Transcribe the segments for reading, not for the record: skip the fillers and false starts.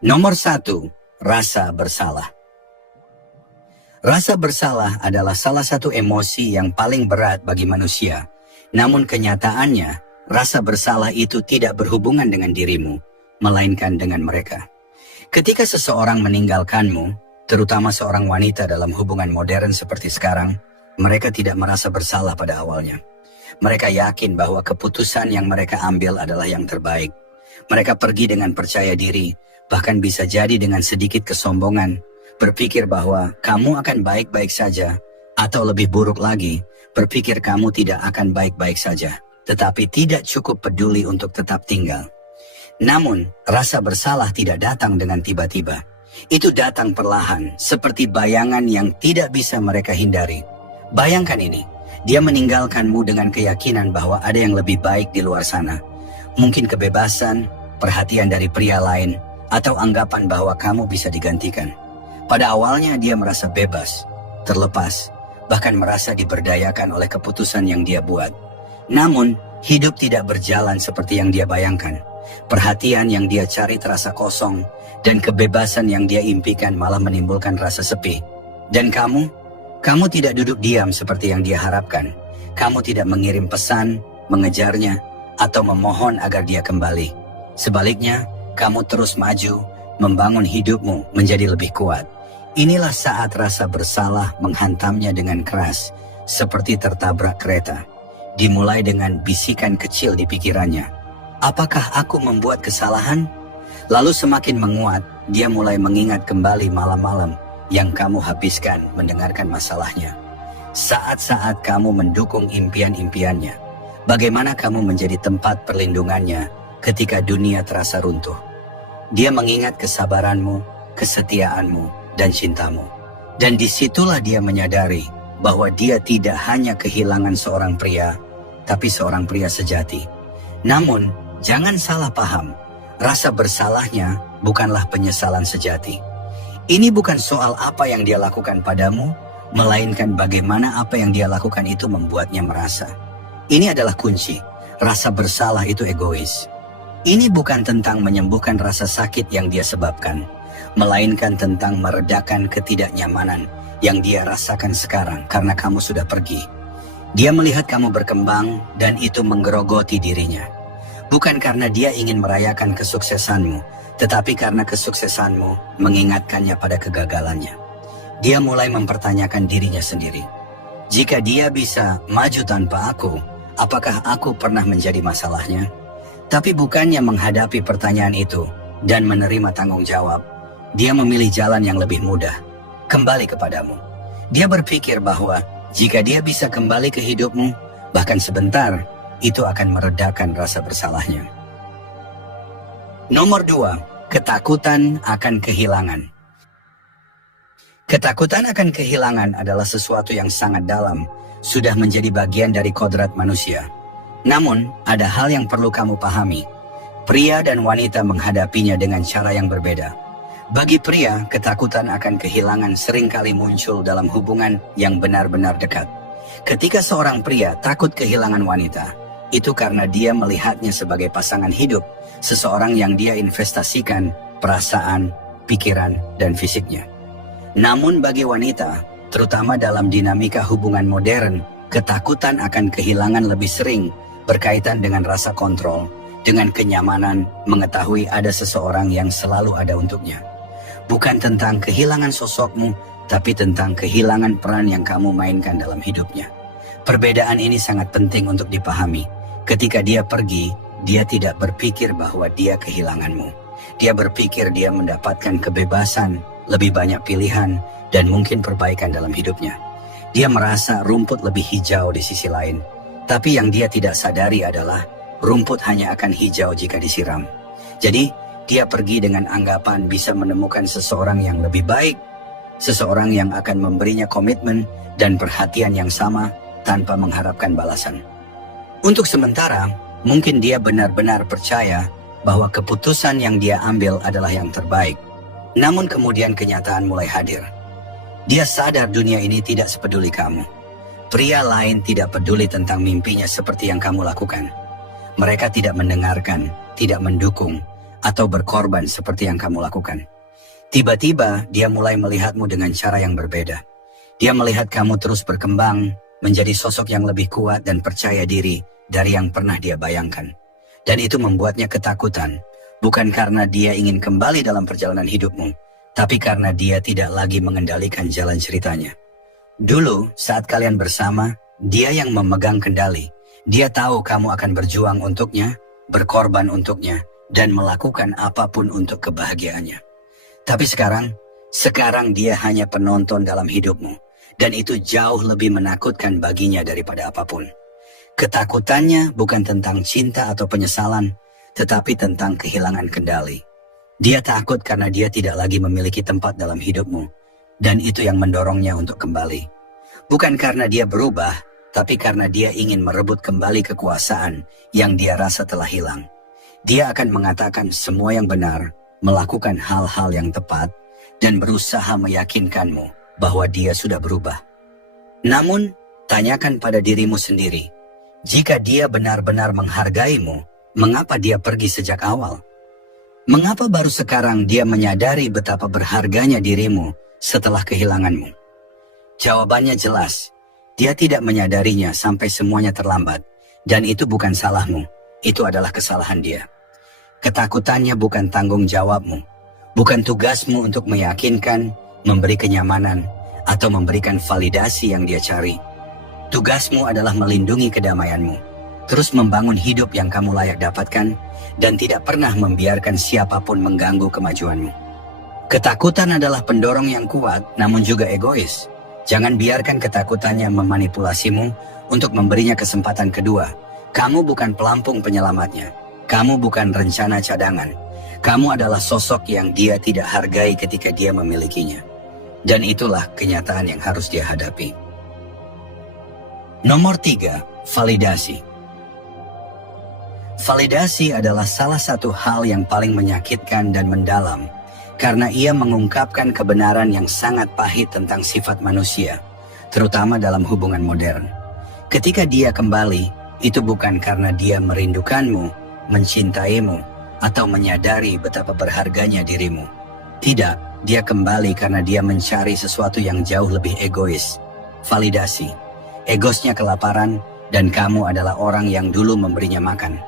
Nomor 1, rasa bersalah. Rasa bersalah adalah salah satu emosi yang paling berat bagi manusia. Namun kenyataannya, rasa bersalah itu tidak berhubungan dengan dirimu, melainkan dengan mereka. Ketika seseorang meninggalkanmu, terutama seorang wanita dalam hubungan modern seperti sekarang, mereka tidak merasa bersalah pada awalnya. Mereka yakin bahwa keputusan yang mereka ambil adalah yang terbaik. Mereka pergi dengan percaya diri, bahkan bisa jadi dengan sedikit kesombongan, berpikir bahwa kamu akan baik-baik saja, atau lebih buruk lagi, berpikir kamu tidak akan baik-baik saja, tetapi tidak cukup peduli untuk tetap tinggal. Namun, rasa bersalah tidak datang dengan tiba-tiba. Itu datang perlahan, seperti bayangan yang tidak bisa mereka hindari. Bayangkan ini, dia meninggalkanmu dengan keyakinan bahwa ada yang lebih baik di luar sana. Mungkin kebebasan, perhatian dari pria lain, atau anggapan bahwa kamu bisa digantikan. Pada awalnya dia merasa bebas, terlepas, bahkan merasa diberdayakan oleh keputusan yang dia buat. Namun, hidup tidak berjalan seperti yang dia bayangkan. Perhatian yang dia cari terasa kosong, dan kebebasan yang dia impikan malah menimbulkan rasa sepi. Dan kamu tidak duduk diam seperti yang dia harapkan. Kamu tidak mengirim pesan, mengejarnya, atau memohon agar dia kembali. Sebaliknya, kamu terus maju, membangun hidupmu menjadi lebih kuat. Inilah saat rasa bersalah menghantamnya dengan keras, seperti tertabrak kereta. Dimulai dengan bisikan kecil di pikirannya. Apakah aku membuat kesalahan? Lalu semakin menguat, dia mulai mengingat kembali malam-malam yang kamu habiskan mendengarkan masalahnya. Saat-saat kamu mendukung impian-impiannya. Bagaimana kamu menjadi tempat perlindungannya ketika dunia terasa runtuh. Dia mengingat kesabaranmu, kesetiaanmu, dan cintamu. Dan disitulah dia menyadari bahwa dia tidak hanya kehilangan seorang pria, tapi seorang pria sejati. Namun, jangan salah paham, rasa bersalahnya bukanlah penyesalan sejati. Ini bukan soal apa yang dia lakukan padamu, melainkan bagaimana apa yang dia lakukan itu membuatnya merasa. Ini adalah kunci, rasa bersalah itu egois. Ini bukan tentang menyembuhkan rasa sakit yang dia sebabkan, melainkan tentang meredakan ketidaknyamanan yang dia rasakan sekarang karena kamu sudah pergi. Dia melihat kamu berkembang dan itu menggerogoti dirinya. Bukan karena dia ingin merayakan kesuksesanmu, tetapi karena kesuksesanmu mengingatkannya pada kegagalannya. Dia mulai mempertanyakan dirinya sendiri. Jika dia bisa maju tanpa aku, apakah aku pernah menjadi masalahnya? Tapi bukannya menghadapi pertanyaan itu dan menerima tanggung jawab, dia memilih jalan yang lebih mudah, kembali kepadamu. Dia berpikir bahwa jika dia bisa kembali ke hidupmu, bahkan sebentar, itu akan meredakan rasa bersalahnya. Nomor 2, ketakutan akan kehilangan. Ketakutan akan kehilangan adalah sesuatu yang sangat dalam, sudah menjadi bagian dari kodrat manusia. Namun, ada hal yang perlu kamu pahami. Pria dan wanita menghadapinya dengan cara yang berbeda. Bagi pria, ketakutan akan kehilangan seringkali muncul dalam hubungan yang benar-benar dekat. Ketika seorang pria takut kehilangan wanita, itu karena dia melihatnya sebagai pasangan hidup, seseorang yang dia investasikan perasaan, pikiran, dan fisiknya. Namun bagi wanita, terutama dalam dinamika hubungan modern, ketakutan akan kehilangan lebih sering berkaitan dengan rasa kontrol, dengan kenyamanan mengetahui ada seseorang yang selalu ada untuknya. Bukan tentang kehilangan sosokmu, tapi tentang kehilangan peran yang kamu mainkan dalam hidupnya. Perbedaan ini sangat penting untuk dipahami. Ketika dia pergi, dia tidak berpikir bahwa dia kehilanganmu. Dia berpikir dia mendapatkan kebebasan, lebih banyak pilihan, dan mungkin perbaikan dalam hidupnya. Dia merasa rumput lebih hijau di sisi lain. Tapi yang dia tidak sadari adalah rumput hanya akan hijau jika disiram. Jadi, dia pergi dengan anggapan bisa menemukan seseorang yang lebih baik, seseorang yang akan memberinya komitmen dan perhatian yang sama tanpa mengharapkan balasan. Untuk sementara, mungkin dia benar-benar percaya bahwa keputusan yang dia ambil adalah yang terbaik. Namun kemudian kenyataan mulai hadir. Dia sadar dunia ini tidak sepeduli kamu. Pria lain tidak peduli tentang mimpinya seperti yang kamu lakukan. Mereka tidak mendengarkan, tidak mendukung, atau berkorban seperti yang kamu lakukan. Tiba-tiba dia mulai melihatmu dengan cara yang berbeda. Dia melihat kamu terus berkembang, menjadi sosok yang lebih kuat dan percaya diri dari yang pernah dia bayangkan. Dan itu membuatnya ketakutan, bukan karena dia ingin kembali dalam perjalanan hidupmu, tapi karena dia tidak lagi mengendalikan jalan ceritanya. Dulu, saat kalian bersama, dia yang memegang kendali. Dia tahu kamu akan berjuang untuknya, berkorban untuknya, dan melakukan apapun untuk kebahagiaannya. Tapi sekarang dia hanya penonton dalam hidupmu. Dan itu jauh lebih menakutkan baginya daripada apapun. Ketakutannya bukan tentang cinta atau penyesalan, tetapi tentang kehilangan kendali. Dia takut karena dia tidak lagi memiliki tempat dalam hidupmu. Dan itu yang mendorongnya untuk kembali. Bukan karena dia berubah, tapi karena dia ingin merebut kembali kekuasaan yang dia rasa telah hilang. Dia akan mengatakan semua yang benar, melakukan hal-hal yang tepat, dan berusaha meyakinkanmu bahwa dia sudah berubah. Namun, tanyakan pada dirimu sendiri, jika dia benar-benar menghargaimu, mengapa dia pergi sejak awal? Mengapa baru sekarang dia menyadari betapa berharganya dirimu setelah kehilanganmu? Jawabannya jelas, dia tidak menyadarinya sampai semuanya terlambat, dan itu bukan salahmu, itu adalah kesalahan dia. Ketakutannya bukan tanggung jawabmu, bukan tugasmu untuk meyakinkan, memberi kenyamanan, atau memberikan validasi yang dia cari. Tugasmu adalah melindungi kedamaianmu, terus membangun hidup yang kamu layak dapatkan, dan tidak pernah membiarkan siapapun mengganggu kemajuanmu. Ketakutan adalah pendorong yang kuat, namun juga egois. Jangan biarkan ketakutannya memanipulasimu untuk memberinya kesempatan kedua. Kamu bukan pelampung penyelamatnya. Kamu bukan rencana cadangan. Kamu adalah sosok yang dia tidak hargai ketika dia memilikinya. Dan itulah kenyataan yang harus dia hadapi. Nomor 3, validasi. Validasi adalah salah satu hal yang paling menyakitkan dan mendalam, karena ia mengungkapkan kebenaran yang sangat pahit tentang sifat manusia, terutama dalam hubungan modern. Ketika dia kembali, itu bukan karena dia merindukanmu, mencintaimu, atau menyadari betapa berharganya dirimu. Tidak. Dia kembali karena dia mencari sesuatu yang jauh lebih egois. Validasi. Egosnya kelaparan, dan kamu adalah orang yang dulu memberinya makan.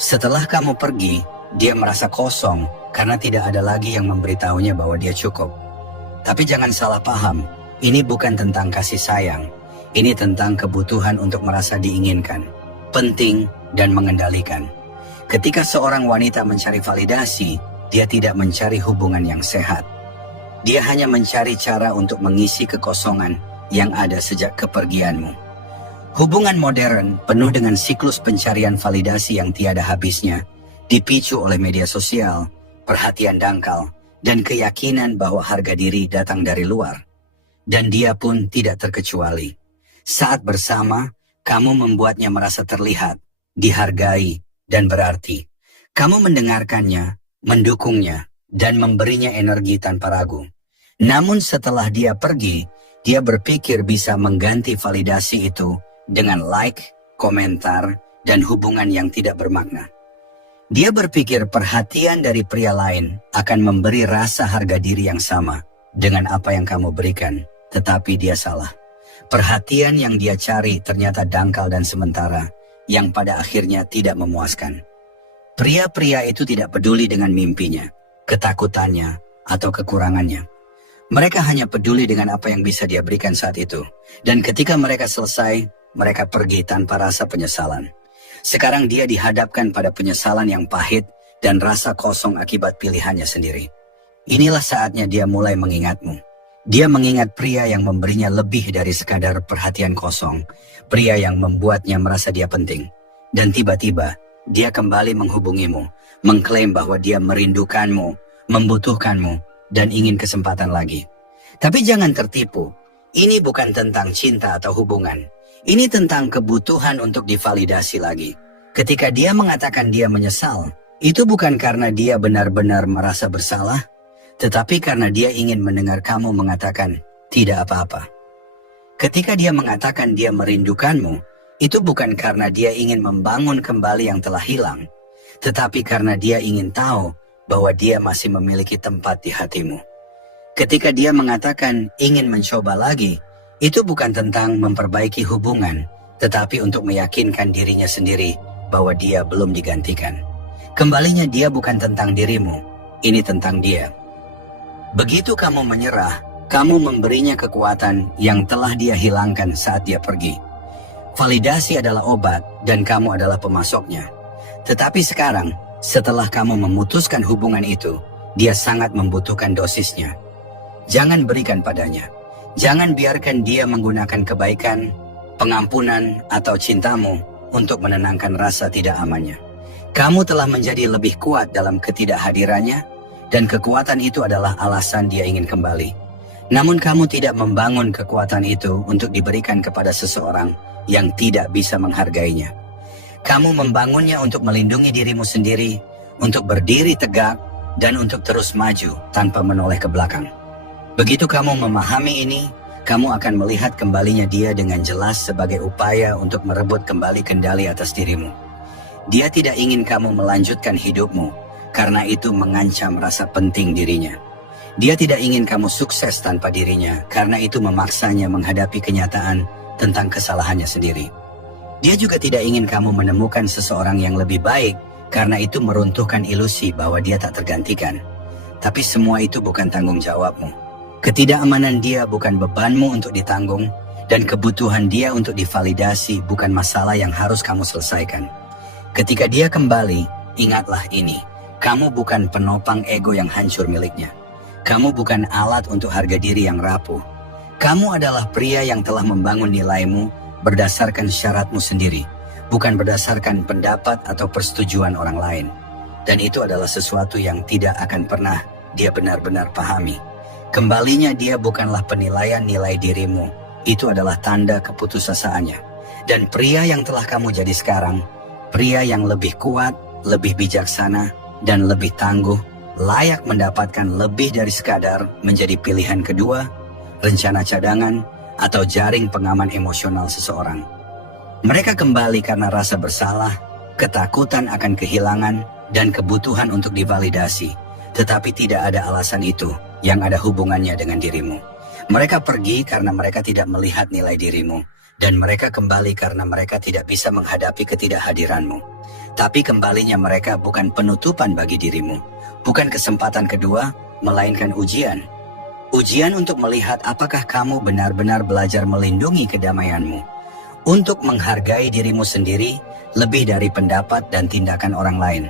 Setelah kamu pergi, dia merasa kosong karena tidak ada lagi yang memberitahunya bahwa dia cukup. Tapi jangan salah paham, ini bukan tentang kasih sayang. Ini tentang kebutuhan untuk merasa diinginkan, penting, dan mengendalikan. Ketika seorang wanita mencari validasi, dia tidak mencari hubungan yang sehat. Dia hanya mencari cara untuk mengisi kekosongan yang ada sejak kepergianmu. Hubungan modern penuh dengan siklus pencarian validasi yang tiada habisnya, dipicu oleh media sosial, perhatian dangkal, dan keyakinan bahwa harga diri datang dari luar. Dan dia pun tidak terkecuali. Saat bersama, kamu membuatnya merasa terlihat, dihargai, dan berarti. Kamu mendengarkannya, mendukungnya, dan memberinya energi tanpa ragu. Namun setelah dia pergi, dia berpikir bisa mengganti validasi itu dengan like, komentar, dan hubungan yang tidak bermakna. Dia berpikir perhatian dari pria lain akan memberi rasa harga diri yang sama dengan apa yang kamu berikan, tetapi dia salah. Perhatian yang dia cari ternyata dangkal dan sementara, yang pada akhirnya tidak memuaskan. Pria-pria itu tidak peduli dengan mimpinya, ketakutannya, atau kekurangannya. Mereka hanya peduli dengan apa yang bisa dia berikan saat itu. Dan ketika mereka selesai, mereka pergi tanpa rasa penyesalan. Sekarang dia dihadapkan pada penyesalan yang pahit dan rasa kosong akibat pilihannya sendiri. Inilah saatnya dia mulai mengingatmu. Dia mengingat pria yang memberinya lebih dari sekadar perhatian kosong. Pria yang membuatnya merasa dia penting. Dan tiba-tiba, dia kembali menghubungimu, mengklaim bahwa dia merindukanmu, membutuhkanmu, dan ingin kesempatan lagi. Tapi jangan tertipu, ini bukan tentang cinta atau hubungan. Ini tentang kebutuhan untuk divalidasi lagi. Ketika dia mengatakan dia menyesal, itu bukan karena dia benar-benar merasa bersalah, tetapi karena dia ingin mendengar kamu mengatakan, tidak apa-apa. Ketika dia mengatakan dia merindukanmu, itu bukan karena dia ingin membangun kembali yang telah hilang, tetapi karena dia ingin tahu bahwa dia masih memiliki tempat di hatimu. Ketika dia mengatakan ingin mencoba lagi, itu bukan tentang memperbaiki hubungan, tetapi untuk meyakinkan dirinya sendiri bahwa dia belum digantikan. Kembalinya dia bukan tentang dirimu, ini tentang dia. Begitu kamu menyerah, kamu memberinya kekuatan yang telah dia hilangkan saat dia pergi. Validasi adalah obat dan kamu adalah pemasoknya. Tetapi sekarang, setelah kamu memutuskan hubungan itu, dia sangat membutuhkan dosisnya. Jangan berikan padanya. Jangan biarkan dia menggunakan kebaikan, pengampunan, atau cintamu untuk menenangkan rasa tidak amannya. Kamu telah menjadi lebih kuat dalam ketidakhadirannya, dan kekuatan itu adalah alasan dia ingin kembali. Namun kamu tidak membangun kekuatan itu untuk diberikan kepada seseorang yang tidak bisa menghargainya. Kamu membangunnya untuk melindungi dirimu sendiri, untuk berdiri tegak, dan untuk terus maju tanpa menoleh ke belakang. Begitu kamu memahami ini, kamu akan melihat kembalinya dia dengan jelas sebagai upaya untuk merebut kembali kendali atas dirimu. Dia tidak ingin kamu melanjutkan hidupmu, karena itu mengancam rasa penting dirinya. Dia tidak ingin kamu sukses tanpa dirinya, karena itu memaksanya menghadapi kenyataan tentang kesalahannya sendiri. Dia juga tidak ingin kamu menemukan seseorang yang lebih baik, karena itu meruntuhkan ilusi bahwa dia tak tergantikan. Tapi semua itu bukan tanggung jawabmu. Ketidakamanan dia bukan bebanmu untuk ditanggung, dan kebutuhan dia untuk divalidasi bukan masalah yang harus kamu selesaikan. Ketika dia kembali, ingatlah ini, kamu bukan penopang ego yang hancur miliknya. Kamu bukan alat untuk harga diri yang rapuh. Kamu adalah pria yang telah membangun nilaimu berdasarkan syaratmu sendiri, bukan berdasarkan pendapat atau persetujuan orang lain. Dan itu adalah sesuatu yang tidak akan pernah dia benar-benar pahami. Kembalinya dia bukanlah penilaian nilai dirimu, itu adalah tanda keputusasaannya. Dan pria yang telah kamu jadi sekarang, pria yang lebih kuat, lebih bijaksana, dan lebih tangguh, layak mendapatkan lebih dari sekadar menjadi pilihan kedua, rencana cadangan, atau jaring pengaman emosional seseorang. Mereka kembali karena rasa bersalah, ketakutan akan kehilangan, dan kebutuhan untuk divalidasi. Tetapi tidak ada alasan itu yang ada hubungannya dengan dirimu. Mereka pergi karena mereka tidak melihat nilai dirimu, dan mereka kembali karena mereka tidak bisa menghadapi ketidakhadiranmu. Tapi kembalinya mereka bukan penutupan bagi dirimu, bukan kesempatan kedua, melainkan ujian. Ujian untuk melihat apakah kamu benar-benar belajar melindungi kedamaianmu, untuk menghargai dirimu sendiri lebih dari pendapat dan tindakan orang lain.